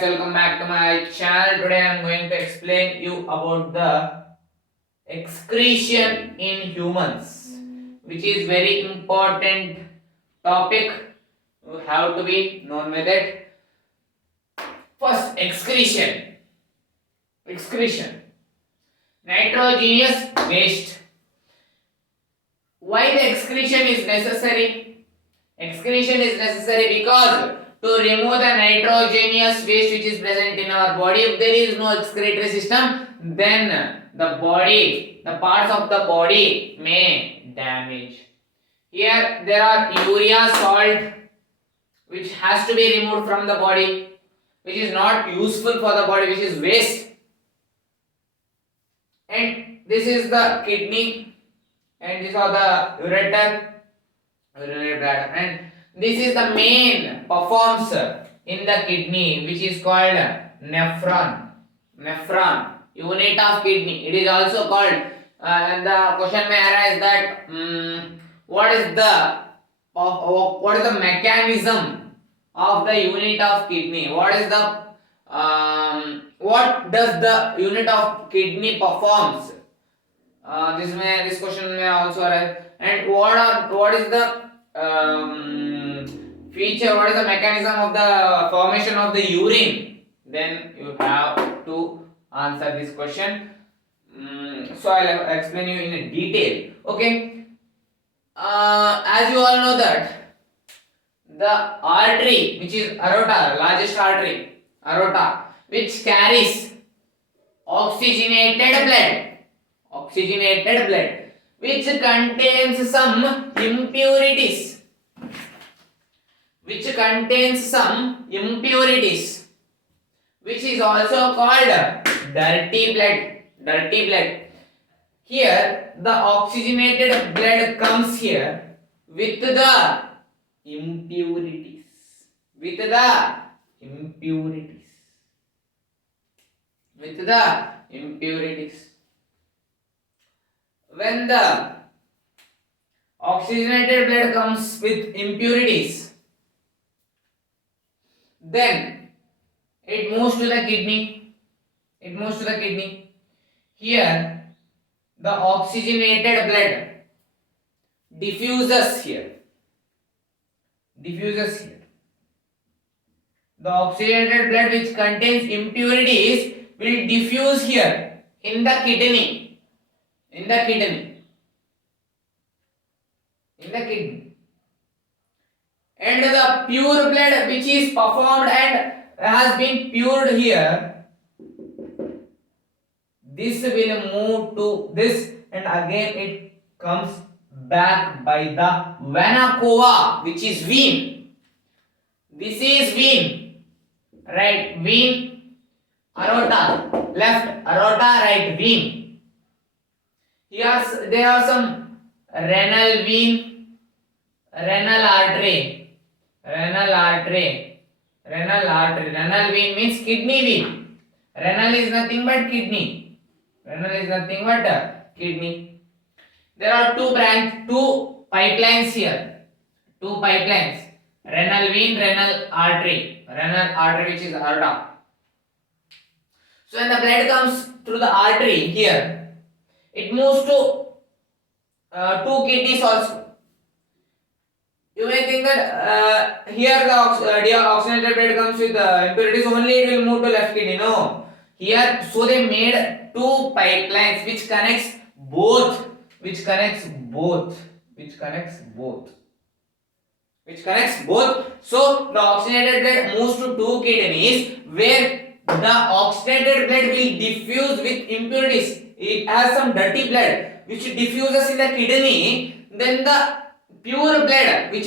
Welcome back to my channel. Today I am going to explain you about the excretion in humans, which is very important topic. You have to be known with it. First, excretion. Excretion. Nitrogenous waste. Why the excretion is necessary? Excretion is necessary because to remove the nitrogenous waste which is present in our body, if there is no excretory system, then the parts of the body may damage. Here there are urea salt which has to be removed from the body, which is not useful for the body, which is waste. And this is the kidney, and these are the ureter, urinary bladder, and this is the main performs in the kidney, which is called nephron. Nephron, unit of kidney. It is also called, and the question may arise that what is the mechanism of the unit of kidney? What does the unit of kidney performs? This question may also arise. And what is the feature? What is the mechanism of the formation of the urine? Then you have to answer this question. So I'll explain you in detail. Okay. As you all know that the artery, which is aorta, largest artery, aorta, which carries oxygenated blood, which contains some impurities, which is also called dirty blood. Here the oxygenated blood comes here with the impurities, with the impurities. When the oxygenated blood comes with impurities, then it moves to the kidney. Here the oxygenated blood diffuses here. The oxygenated blood which contains impurities will diffuse here in the kidney. And the pure blood which is performed and has been pured here, this will move to this, and again it comes back by the vena cava, which is vein. This is vein, right? Vein, aorta, left aorta, right vein. Here there are some renal vein, renal artery. Renal vein means kidney vein. Renal is nothing but kidney. There are two pipelines here. Renal vein, renal artery which is aorta. So when the blood comes through the artery here, it moves to two kidneys also. You may think that here the oxygenated blood comes with impurities, only it will move to left kidney. No. Here, so they made two pipelines which connects both. So the oxygenated blood moves to two kidneys where the oxygenated blood will diffuse with impurities. It has some dirty blood which diffuses in the kidney. Then the pure blood which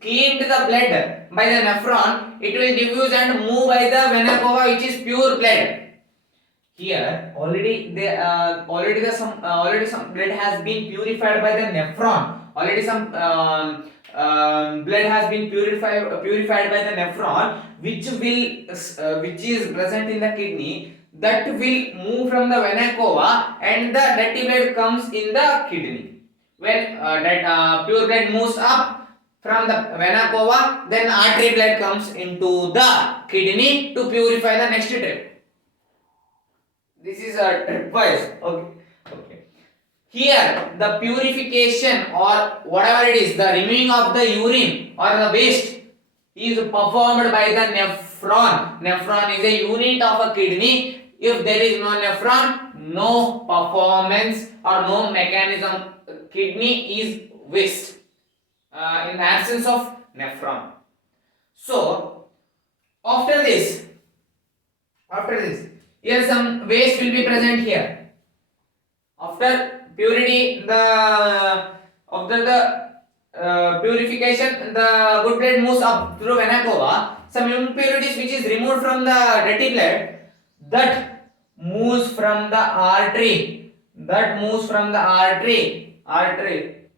cleaned the blood by the nephron, it will diffuse and move by the vena cava, which is pure blood. Here already some blood has been purified by the nephron. Already some blood has been purified by the nephron, which is present in the kidney. That will move from the vena cava, and the dirty blood comes in the kidney. When that pure blood moves up, from the vena cava, then artery blood comes into the kidney to purify the next trip. This is a trip wise. Okay. Okay. Here, the purification or whatever it is, the removing of the urine or the waste is performed by the nephron. Nephron is a unit of a kidney. If there is no nephron, no performance or no mechanism. Kidney is waste in the absence of nephron. So, after this, here some waste will be present here. After purity, after the purification, the good blood moves up through vena cava. Some impurities which is removed from the dirty blood, that moves from the artery. Artery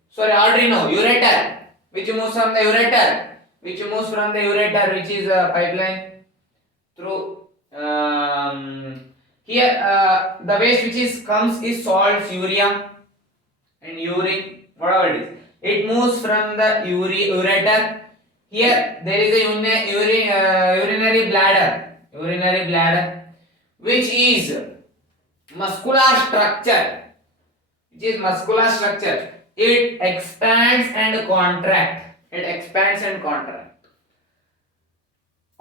no, ureter. Which moves from the ureter. Which is a pipeline through. Here the waste which is comes is salts, urea and urine, whatever it is. It moves from the ureter. Here there is a urinary bladder, which is muscular structure. It expands and contract.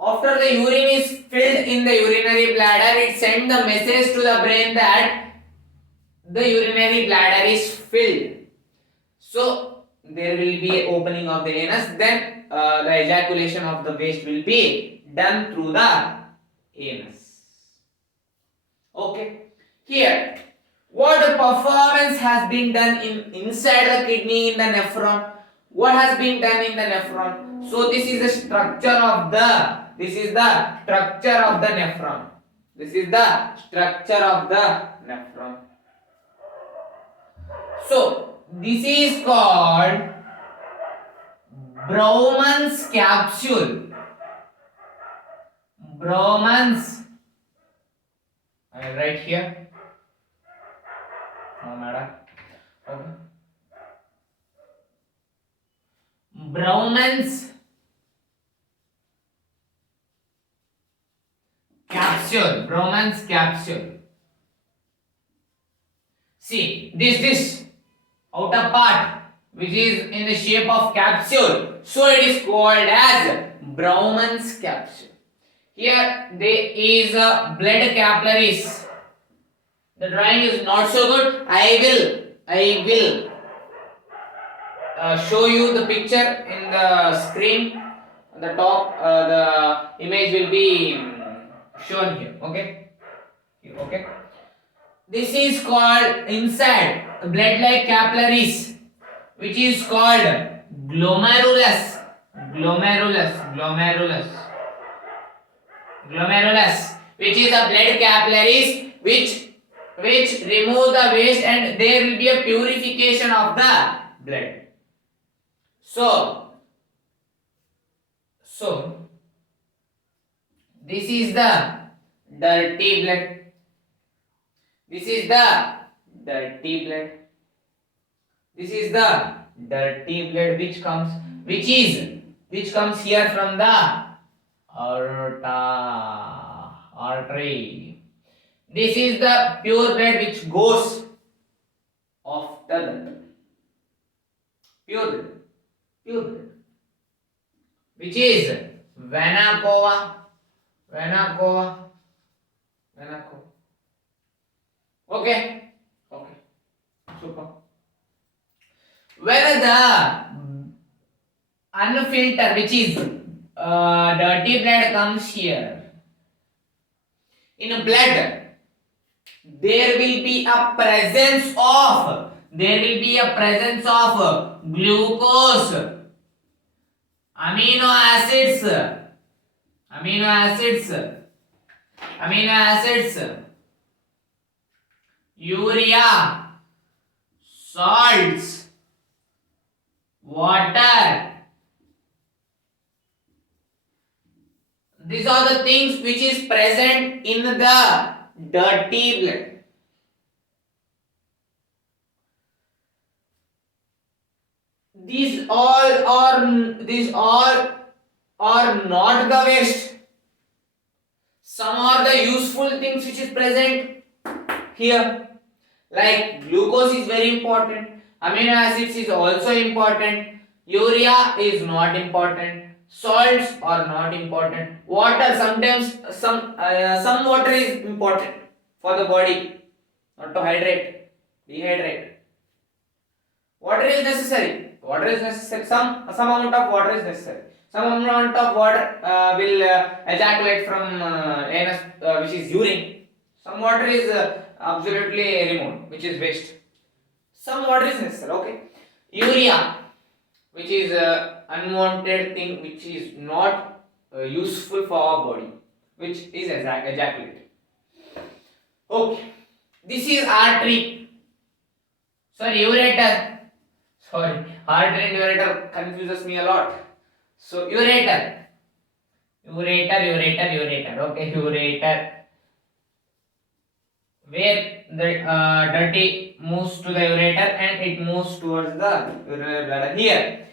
After the urine is filled in the urinary bladder, it sends the message to the brain that the urinary bladder is filled. So there will be an opening of the anus. Then the ejaculation of the waste will be done through the anus. Okay. Here, what performance has been done inside the kidney in the nephron? What has been done in the nephron? So this is the structure of the nephron. So this is called Bowman's capsule. I will write here. No matter. Okay. Bowman's capsule. See, this outer part which is in the shape of capsule, so it is called as Bowman's capsule. Here there is a blood capillaries. The drawing is not so good. I will show you the picture in the screen. On the top, the image will be shown here. Okay. This is called inside blood-like capillaries, which is called glomerulus, which is a blood capillaries which remove the waste, and there will be a purification of the blood. So this is the dirty blood. This is the dirty blood which comes here from the artery. This is the pure blood which goes after that. Pure blood, which is vena cava. Okay, super. When the unfiltered, which is dirty blood comes here, in blood there will be a presence of glucose, amino acids, urea, salts, water. These are the things which is present in the dirty blood. these all are not the waste. Some are the useful things which is present here. Like glucose is very important, amino acids is also important, urea is not important, salts are not important, water sometimes some water is important for the body, not to hydrate, dehydrate. Water is necessary. Water is necessary. Some amount of water is necessary. Some amount of water will ejaculate from anus, which is urine. Some water is absolutely removed, which is waste. Some water is necessary. Okay. Urea, which is unwanted thing, which is not useful for our body, which is ejaculate. Okay. This is artery. Sorry, ureter. Sorry, artery and ureter confuses me a lot. So ureter. Okay, ureter. Where the dirty moves to the ureter and it moves towards the urinary bladder. Here,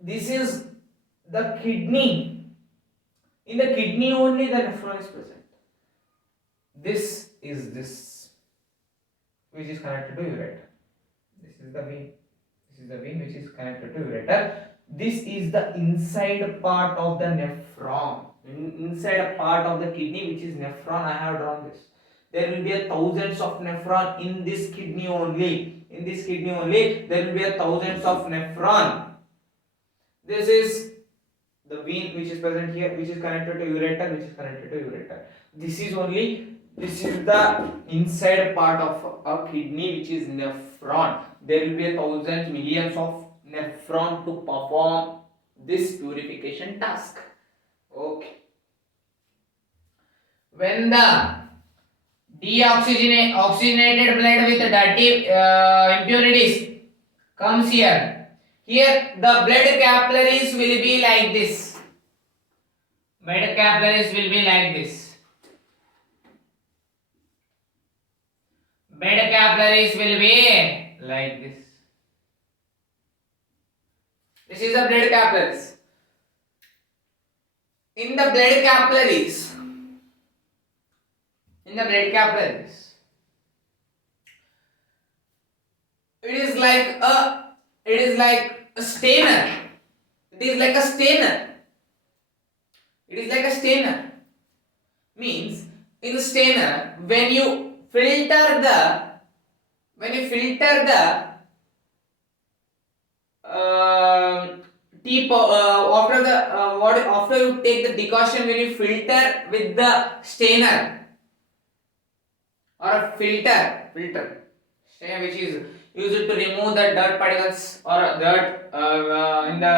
this is the kidney. In the kidney only the nephron is present. This is this, which is connected to ureter. This is the vein. This is the vein which is connected to ureter. This is the inside part of the nephron. Inside part of the kidney, which is nephron. I have drawn this. There will be a thousands of nephron in this kidney only. In this kidney only, there will be a thousands of nephron. This is the vein which is present here, which is connected to ureter, which is connected to ureter. This is the inside part of a kidney, which is nephron. There will be a thousands, millions of nephron to perform this purification task. Okay. When the oxygenated blood with dirty impurities comes here the blood capillaries will be like this. Blood capillaries will be like this. Blood capillaries will be like this. This is the blood capillaries. In the blood capillaries, it is like a stainer. It is like a stainer. Means in the stainer, when you filter the tea after you take the decoction, when you filter with the stainer or a filter stainer, which is used to remove the dirt particles or dirt in the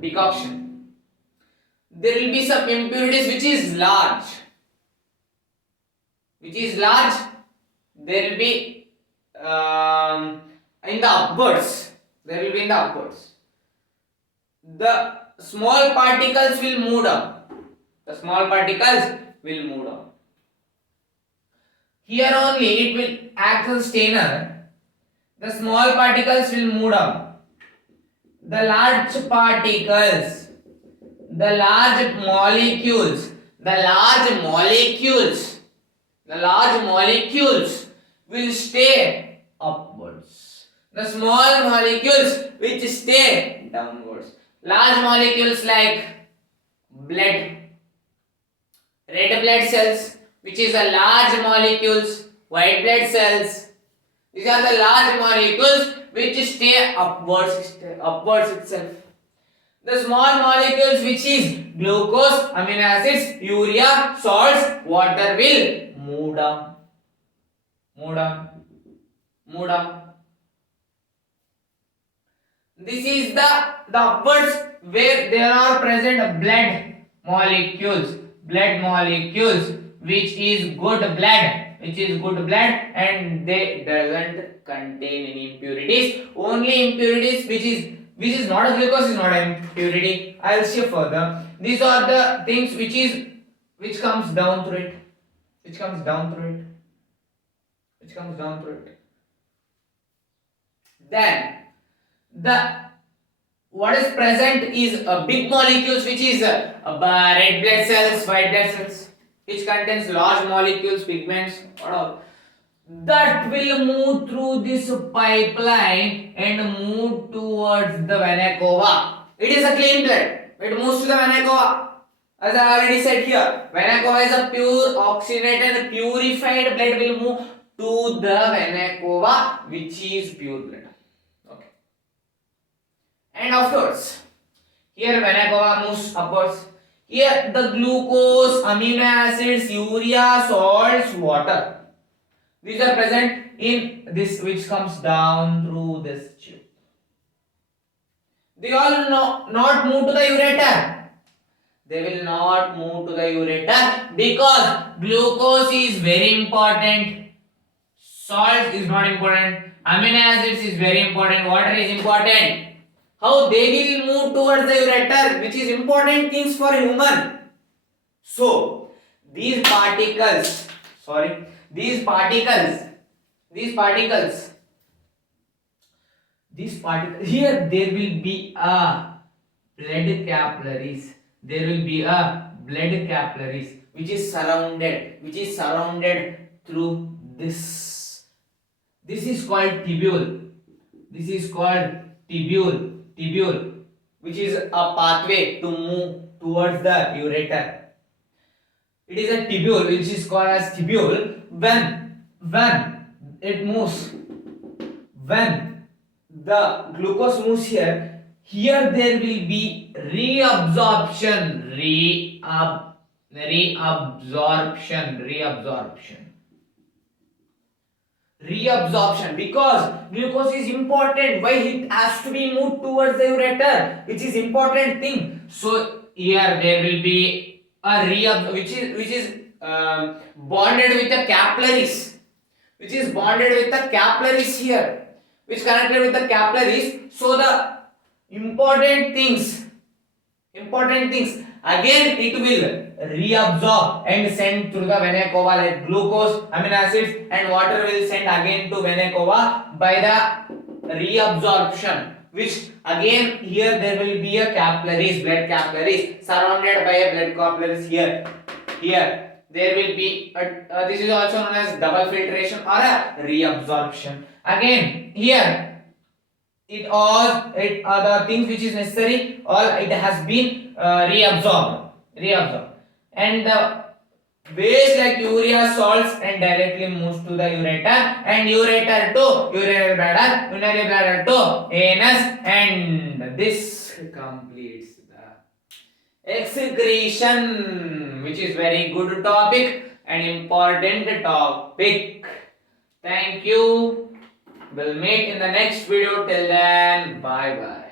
decoction, there will be some impurities which is large. There will be in the upwards. The small particles will move down. Here only it will act as stainer. The small particles will move down. The large particles, the large molecules will stay upwards. The small molecules which stay downwards. Large molecules like blood, red blood cells, which is a large molecules, white blood cells. These are the large molecules which stay upwards itself. The small molecules, which is glucose, amino acids, urea, salts, water, will move down. This is the upwards where there are present blood molecules, which is good blood, and they doesn't contain any impurities. Only impurities which is not a glucose is not an impurity. I'll see further. These are the things which comes down through it. Then The what is present is big molecules, which is red blood cells, white blood cells, which contains large molecules, pigments, what all, that will move through this pipeline and move towards the vena cava. It is a clean blood. It moves to the vena cava. As I already said here, vena cava is a pure, oxygenated, purified blood will move to the vena cava, which is pure blood. Okay. And of course, here vena cava moves upwards. Here the glucose, amino acids, urea, salts, water. These are present in this, which comes down through this tube. They all not move to the ureter. They will not move to the ureter because glucose is very important, salt is not important, amino acids is very important, water is important. How they will move towards the ureter, which is important things for a human. So these particles, these particles, here there will be a blood capillaries. There will be a blood capillaries which is surrounded through this. This is called tubule. This is called tubule, which is a pathway to move towards the ureter. It is a tubule which is called as tubule. When it moves, when the glucose moves here, there will be reabsorption, because glucose is important. Why it has to be moved towards the ureter, which is important thing. So here there will be a which is bonded with the capillaries, here, which connected with the capillaries. So the important things again it will reabsorb and send through the vena cava, like glucose, amino acids and water will send again to vena cava by the reabsorption, which again here there will be a blood capillaries surrounded by a blood capillaries. Here there will be this is also known as double filtration or a reabsorption. Again here it the things which is necessary, all it has been reabsorbed, and the waste like urea, salts and directly moves to the ureter, and ureter to urinary bladder to anus, and this completes the excretion, which is very good topic and important topic. Thank you. We'll meet in the next video. Till then, bye bye.